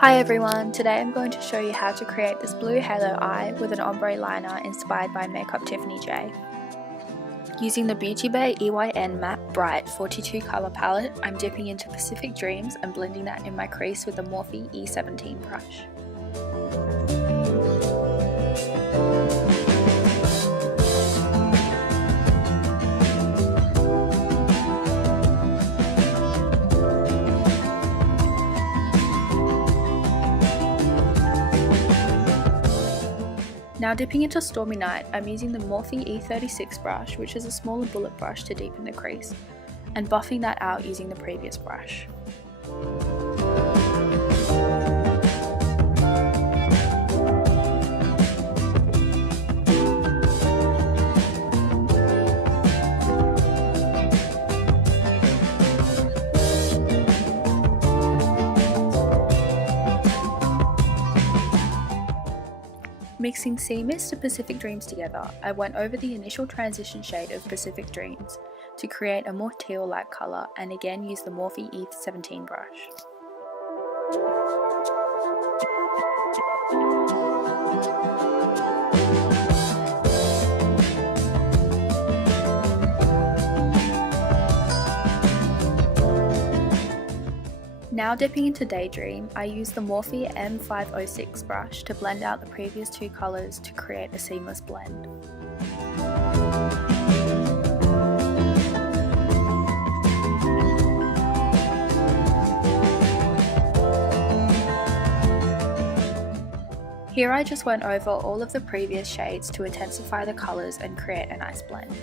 Hi everyone, today I'm going to show you how to create this blue halo eye with an ombre liner inspired by Makeup Tiffany J. Using the Beauty Bay EYN Matte Bright 42 colour palette, I'm dipping into Pacific Dreams and blending that in my crease with the Morphe E17 brush. Now dipping into Stormy Night, I'm using the Morphe E36 brush, which is a smaller bullet brush to deepen the crease, and buffing that out using the previous brush. Mixing Sea Mist to Pacific Dreams together, I went over the initial transition shade of Pacific Dreams to create a more teal-like colour, and again used the Morphe E17 brush. Now dipping into Daydream, I used the Morphe M506 brush to blend out the previous two colours to create a seamless blend. Here I just went over all of the previous shades to intensify the colours and create a nice blend.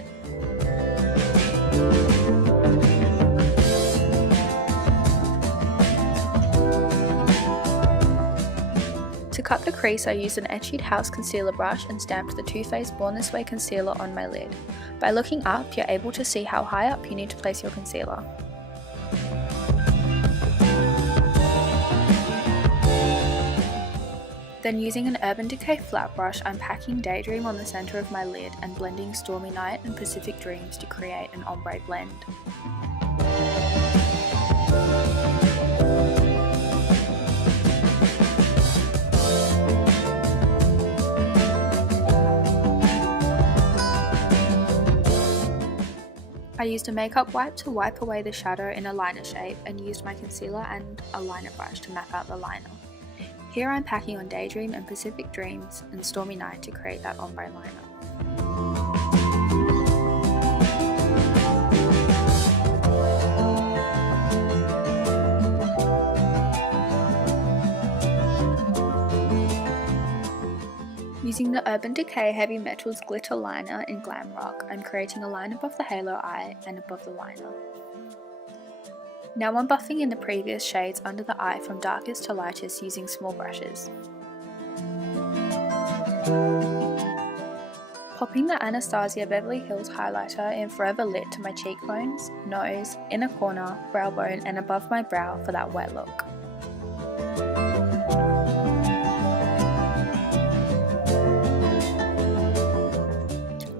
To cut the crease, I used an Etchied House concealer brush and stamped the Too Faced Born This Way concealer on my lid. By looking up, you're able to see how high up you need to place your concealer. Then using an Urban Decay flat brush, I'm packing Daydream on the centre of my lid and blending Stormy Night and Pacific Dreams to create an ombre blend. I used a makeup wipe to wipe away the shadow in a liner shape and used my concealer and a liner brush to map out the liner. Here I'm packing on Daydream and Pacific Dreams and Stormy Night to create that ombre liner. Using the Urban Decay Heavy Metals Glitter Liner in Glam Rock, I'm creating a line above the halo eye and above the liner. Now I'm buffing in the previous shades under the eye from darkest to lightest using small brushes. Popping the Anastasia Beverly Hills highlighter in Forever Lit to my cheekbones, nose, inner corner, brow bone and above my brow for that wet look.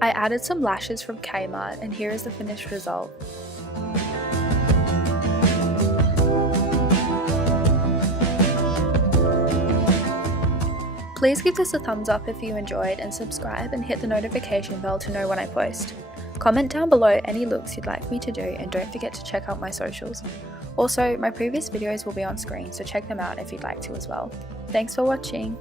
I added some lashes from Kmart and here is the finished result. Please give this a thumbs up if you enjoyed and subscribe and hit the notification bell to know when I post. Comment down below any looks you'd like me to do and don't forget to check out my socials. Also, my previous videos will be on screen, so check them out if you'd like to as well. Thanks for watching!